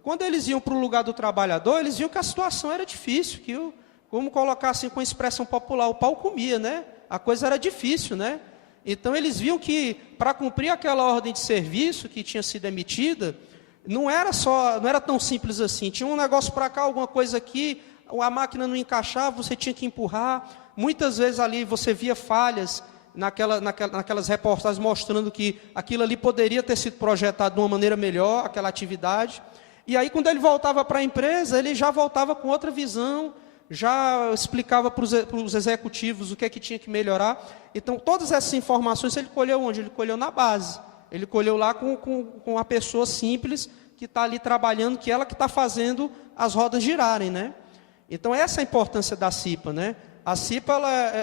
Quando eles iam para o lugar do trabalhador, eles viam que a situação era difícil, vamos colocar assim com a expressão popular, o pau comia, né? A coisa era difícil, né? Então eles viam que para cumprir aquela ordem de serviço que tinha sido emitida, não era tão simples assim. Tinha um negócio para cá, alguma coisa aqui, a máquina não encaixava, você tinha que empurrar. Muitas vezes ali você via falhas naquelas reportagens mostrando que aquilo ali poderia ter sido projetado de uma maneira melhor, aquela atividade. E aí, quando ele voltava para a empresa, ele já voltava com outra visão, já explicava para os executivos o que é que tinha que melhorar. Então, todas essas informações ele colheu onde? Ele colheu na base. Ele colheu lá com a pessoa simples que está ali trabalhando, que ela que está fazendo as rodas girarem, né? Então, essa é a importância da CIPA, né? A CIPA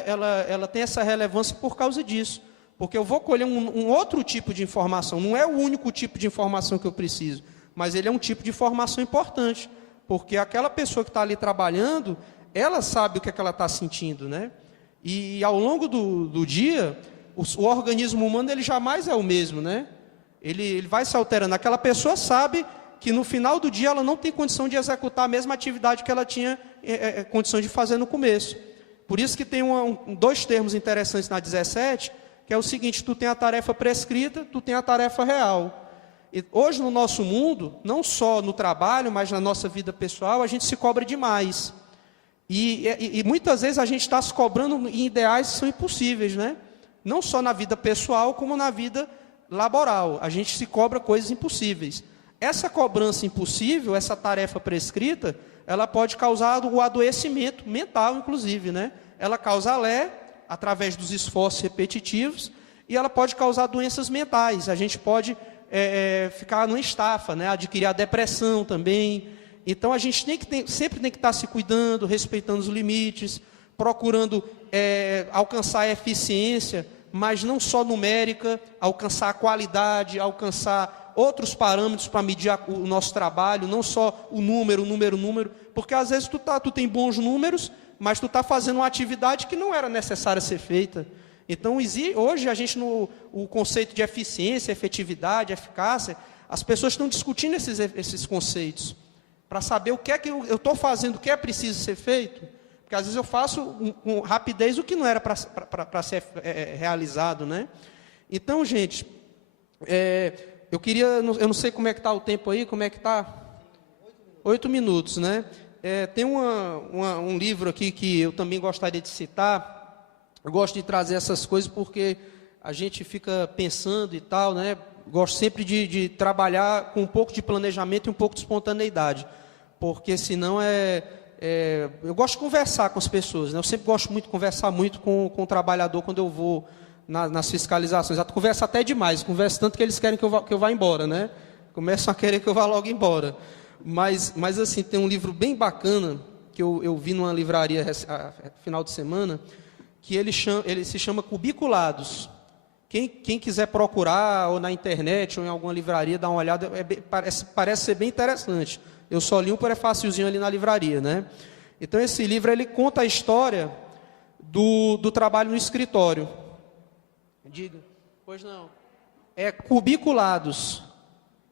ela tem essa relevância por causa disso, porque eu vou colher um outro tipo de informação, não é o único tipo de informação que eu preciso, mas ele é um tipo de informação importante, porque aquela pessoa que está ali trabalhando, ela sabe o que é que ela está sentindo, né? E ao longo do dia, o organismo humano ele jamais é o mesmo, né? Ele vai se alterando. Aquela pessoa sabe que no final do dia ela não tem condição de executar a mesma atividade que ela tinha condição de fazer no começo. Por isso que tem dois termos interessantes na 17, que é o seguinte: tu tem a tarefa prescrita, tu tem a tarefa real. E hoje no nosso mundo, não só no trabalho, mas na nossa vida pessoal, a gente se cobra demais. E muitas vezes a gente está se cobrando em ideais que são impossíveis, né? Não só na vida pessoal, como na vida laboral. A gente se cobra coisas impossíveis. Essa cobrança impossível, essa tarefa prescrita, ela pode causar o adoecimento mental, inclusive, né? Ela causa através dos esforços repetitivos, e ela pode causar doenças mentais. A gente pode ficar numa estafa, né? Adquirir a depressão também. Então, a gente sempre tem que estar se cuidando, respeitando os limites, procurando alcançar a eficiência, mas não só numérica, alcançar a qualidade, alcançar outros parâmetros para medir o nosso trabalho, não só o número, porque às vezes tu tem bons números, mas tu está fazendo uma atividade que não era necessária ser feita. Então, hoje a gente, o conceito de eficiência, efetividade, eficácia, as pessoas estão discutindo esses conceitos, para saber o que é que eu estou fazendo, o que é preciso ser feito, porque às vezes eu faço com rapidez o que não era para ser realizado, né? Então, gente, eu não sei como é que está o tempo aí, como é que está? 8 minutos, né? Tem um livro aqui que eu também gostaria de citar. Eu gosto de trazer essas coisas porque a gente fica pensando e tal, né? Gosto sempre de trabalhar com um pouco de planejamento e um pouco de espontaneidade, porque senão eu gosto de conversar com as pessoas, né? Eu sempre gosto muito de conversar muito com o trabalhador quando eu vou nas fiscalizações. Eu converso até demais, converso tanto que eles querem que eu vá embora, né? Começam a querer que eu vá logo embora. Mas assim, tem um livro bem bacana, que eu vi numa livraria final de semana, que ele se chama Cubiculados. Quem quiser procurar, ou na internet, ou em alguma livraria, dar uma olhada, parece ser bem interessante. Eu só li um prefáciozinho ali na livraria, né? Então, esse livro, ele conta a história do trabalho no escritório. Diga. Pois não. É Cubiculados.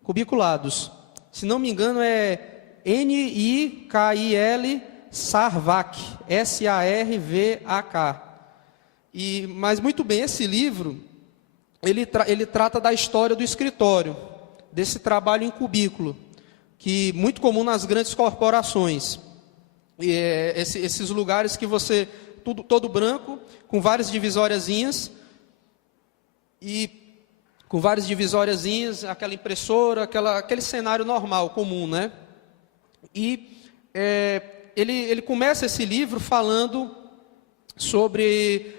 Cubiculados. Se não me engano, é Nikil Sarvak. Sarvak. Mas, muito bem, esse livro, ele trata da história do escritório, desse trabalho em cubículo, que é muito comum nas grandes corporações. E esses lugares que você, todo branco, com várias divisóriazinhas, aquela impressora, aquele cenário normal, comum, né? E ele começa esse livro falando sobre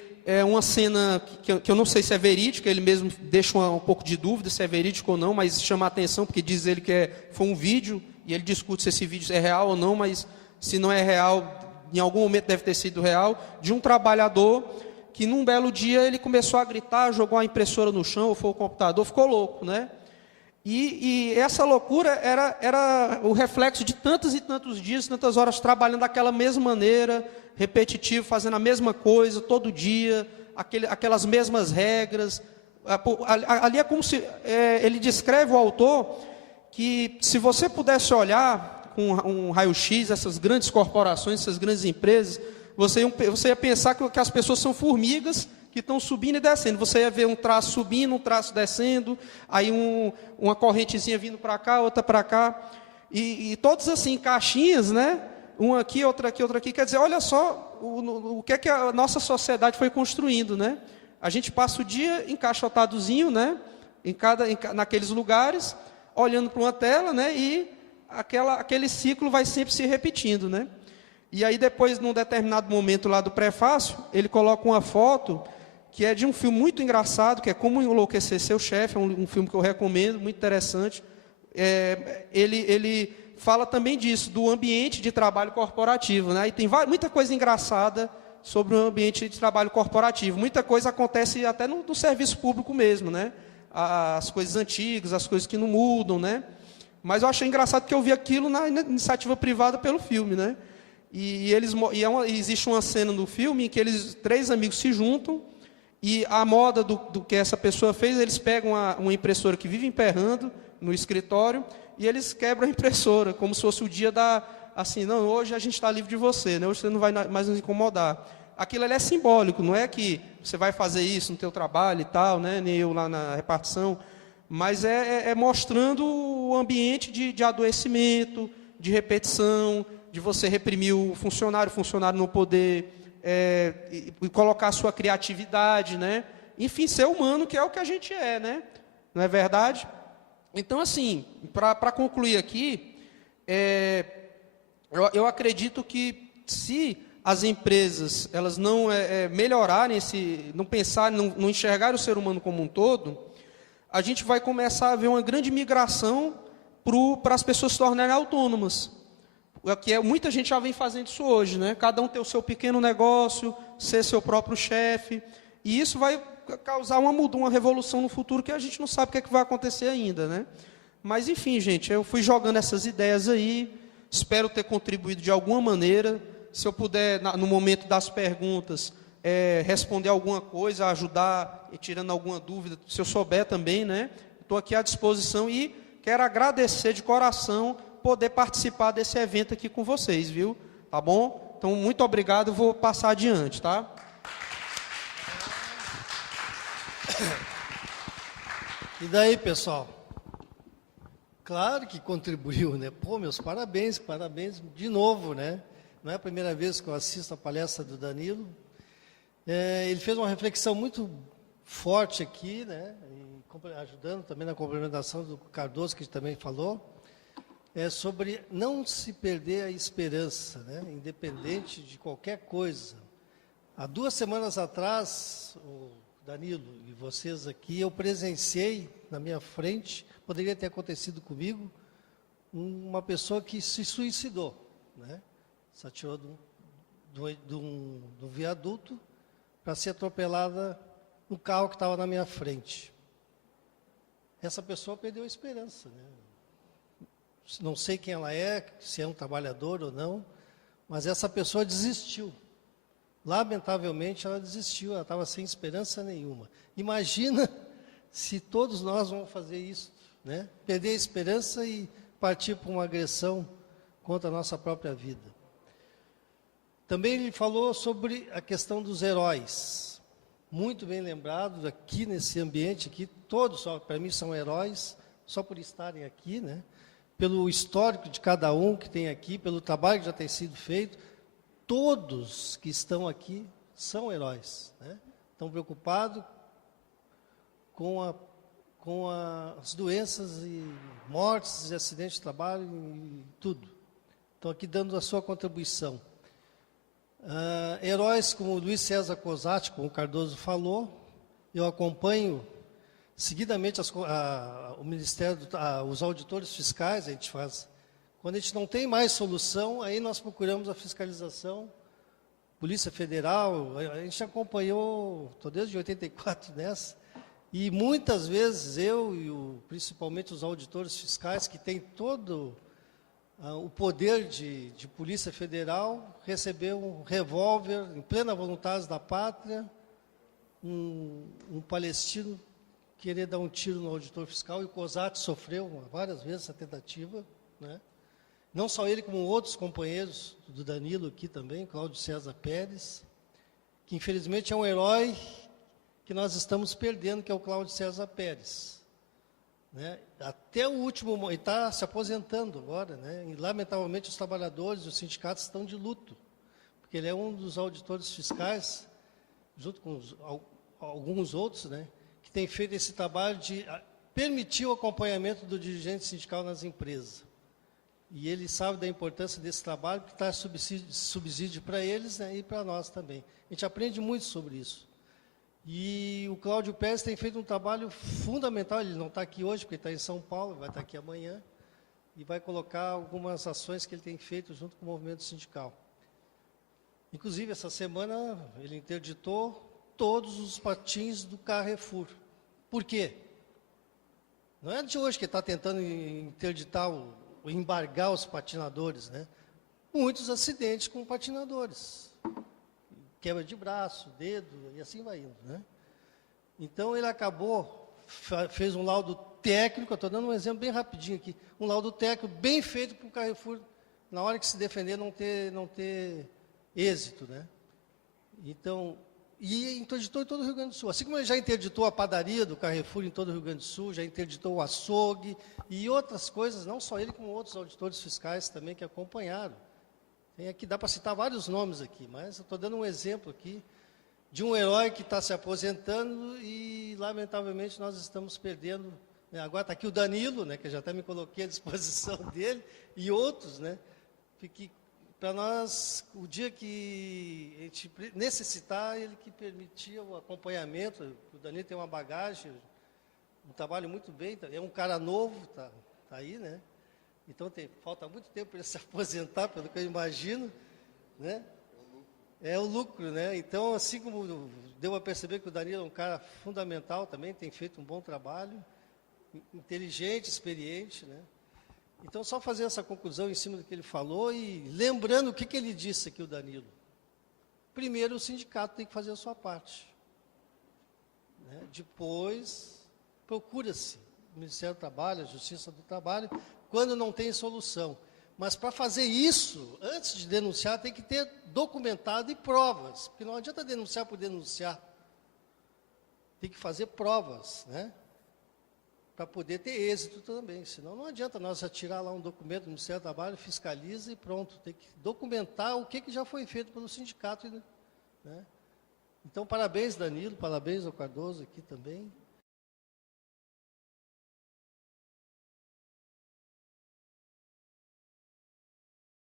uma cena que eu não sei se é verídica, ele mesmo deixa um pouco de dúvida se é verídico ou não, mas chama a atenção, porque diz ele que foi um vídeo, e ele discute se esse vídeo é real ou não, mas se não é real, em algum momento deve ter sido real, de um trabalhador que num belo dia ele começou a gritar, jogou a impressora no chão, ou foi o computador, ficou louco, né? E essa loucura era o reflexo de tantos e tantos dias, tantas horas trabalhando daquela mesma maneira, repetitivo, fazendo a mesma coisa todo dia, aquelas mesmas regras. Ali é como se ele descreve, o autor, que se você pudesse olhar com um raio-x essas grandes corporações, essas grandes empresas, você ia pensar que as pessoas são formigas que estão subindo e descendo. Você ia ver um traço subindo, um traço descendo, aí uma correntezinha vindo para cá, outra para cá, e todos assim, caixinhas, né? Uma aqui, outra aqui, outra aqui. Quer dizer, olha só o que é que a nossa sociedade foi construindo, né? A gente passa o dia encaixotadozinho, né? Naqueles lugares, olhando para uma tela, né? E aquele ciclo vai sempre se repetindo, né? E aí depois, num determinado momento lá do prefácio, ele coloca uma foto que é de um filme muito engraçado, que é Como Enlouquecer Seu Chefe, é um filme que eu recomendo, muito interessante. Ele fala também disso, do ambiente de trabalho corporativo, né? E tem muita coisa engraçada sobre o ambiente de trabalho corporativo. Muita coisa acontece até no serviço público mesmo, né? As coisas antigas, as coisas que não mudam, né? Mas eu achei engraçado que eu vi aquilo na iniciativa privada pelo filme, né? Existe uma cena no filme em que três amigos se juntam, e a moda do que essa pessoa fez, eles pegam uma impressora que vive emperrando no escritório, e eles quebram a impressora, como se fosse o dia assim, não, hoje a gente está livre de você, né? Hoje você não vai mais nos incomodar. Aquilo ali é simbólico, não é que você vai fazer isso no teu trabalho e tal, né? Nem eu lá na repartição, mas é mostrando o ambiente de adoecimento, de repetição, de você reprimir o funcionário não poder e colocar a sua criatividade, né? Enfim, ser humano, que é o que a gente é, né? Não é verdade? Então, assim, para concluir aqui, eu acredito que se as empresas elas não melhorarem, não pensarem, não enxergarem o ser humano como um todo, a gente vai começar a ver uma grande migração para as pessoas se tornarem autônomas. Muita gente já vem fazendo isso hoje, né? Cada um ter o seu pequeno negócio, ser seu próprio chefe, e isso vai causar uma revolução no futuro que a gente não sabe o que vai acontecer ainda, né? Mas, enfim, gente, eu fui jogando essas ideias aí, espero ter contribuído de alguma maneira. Se eu puder, no momento das perguntas, responder alguma coisa, ajudar, tirando alguma dúvida, se eu souber também, né? Estou aqui à disposição e quero agradecer de coração poder participar desse evento aqui com vocês, viu? Tá bom? Então, muito obrigado, vou passar adiante, tá? E daí, pessoal? Claro que contribuiu, né? Pô, meus parabéns de novo, né? Não é a primeira vez que eu assisto a palestra do Danilo. Ele fez uma reflexão muito forte aqui, né? E ajudando também na complementação do Cardoso, que também falou, sobre não se perder a esperança, né? Independente de qualquer coisa. Há 2 semanas atrás, o Danilo e vocês aqui, eu presenciei na minha frente, poderia ter acontecido comigo, uma pessoa que se suicidou, né? Se atirou do viaduto para ser atropelada no carro que estava na minha frente. Essa pessoa perdeu a esperança, né? Não sei quem ela é, se é um trabalhador ou não, mas essa pessoa desistiu. Lamentavelmente, ela desistiu, ela estava sem esperança nenhuma. Imagina se todos nós vamos fazer isso, né? Perder a esperança e partir para uma agressão contra a nossa própria vida. Também ele falou sobre a questão dos heróis. Muito bem lembrado, aqui nesse ambiente, aqui, todos, para mim, são heróis, só por estarem aqui, né? Pelo histórico de cada um que tem aqui, pelo trabalho que já tem sido feito. Todos que estão aqui são heróis, né? Estão preocupados com as doenças e mortes e acidentes de trabalho e tudo. Estão aqui dando a sua contribuição. Heróis como o Luiz César Cosati, como o Cardoso falou, eu acompanho seguidamente o Ministério, os auditores fiscais, a gente faz. Quando a gente não tem mais solução, aí nós procuramos a fiscalização, Polícia Federal, a gente acompanhou, estou desde 84 nessa, e muitas vezes eu e principalmente os auditores fiscais, que têm todo o poder de Polícia Federal, recebeu um revólver em plena vontade da pátria, um palestino querer dar um tiro no auditor fiscal, e o Cosati sofreu várias vezes essa tentativa, né? Não só ele, como outros companheiros do Danilo aqui também, Cláudio César Pérez, que infelizmente é um herói que nós estamos perdendo, que é o Cláudio César Pérez, né? Até o último, ele está se aposentando agora, né? E lamentavelmente os trabalhadores e os sindicatos estão de luto, porque ele é um dos auditores fiscais, junto com alguns outros, né? Que tem feito esse trabalho de permitir o acompanhamento do dirigente sindical nas empresas. E ele sabe da importância desse trabalho, que está subsídio para eles, né, e para nós também. A gente aprende muito sobre isso. E o Cláudio Pérez tem feito um trabalho fundamental, ele não está aqui hoje, porque está em São Paulo, vai estar aqui amanhã, e vai colocar algumas ações que ele tem feito junto com o movimento sindical. Inclusive, essa semana, ele interditou todos os patins do Carrefour. Por quê? Não é de hoje que ele está tentando interditar embargar os patinadores, né? Muitos acidentes com patinadores, quebra de braço, dedo, e assim vai indo, né? Então ele fez um laudo técnico, eu estou dando um exemplo bem rapidinho aqui, um laudo técnico bem feito para o Carrefour, na hora que se defender não ter êxito, né? Então, e interditou em todo o Rio Grande do Sul. Assim como ele já interditou a padaria do Carrefour em todo o Rio Grande do Sul, já interditou o açougue e outras coisas, não só ele, como outros auditores fiscais também que acompanharam. Tem aqui, dá para citar vários nomes aqui, mas eu estou dando um exemplo aqui de um herói que está se aposentando e, lamentavelmente, nós estamos perdendo, né? Agora está aqui o Danilo, né, que eu já até me coloquei à disposição dele, e outros, né, que para nós, o dia que a gente necessitar, ele que permitia o acompanhamento. O Danilo tem uma bagagem, um trabalho muito bem, é um cara novo, tá aí, né? Então falta muito tempo para ele se aposentar, pelo que eu imagino, né? É o lucro, né? Então, assim como deu a perceber que o Danilo é um cara fundamental também, tem feito um bom trabalho, inteligente, experiente, né? Então, só fazer essa conclusão em cima do que ele falou e lembrando o que ele disse aqui, o Danilo. Primeiro, o sindicato tem que fazer a sua parte, né? Depois, procura-se o Ministério do Trabalho, a Justiça do Trabalho, quando não tem solução. Mas, para fazer isso, antes de denunciar, tem que ter documentado e provas, porque não adianta denunciar por denunciar. Tem que fazer provas, né? para poder ter êxito também. Senão não adianta nós atirar lá um documento no Ministério do Trabalho, fiscaliza e pronto. Tem que documentar o que já foi feito pelo sindicato. Né? Então, parabéns, Danilo, parabéns ao Cardoso aqui também.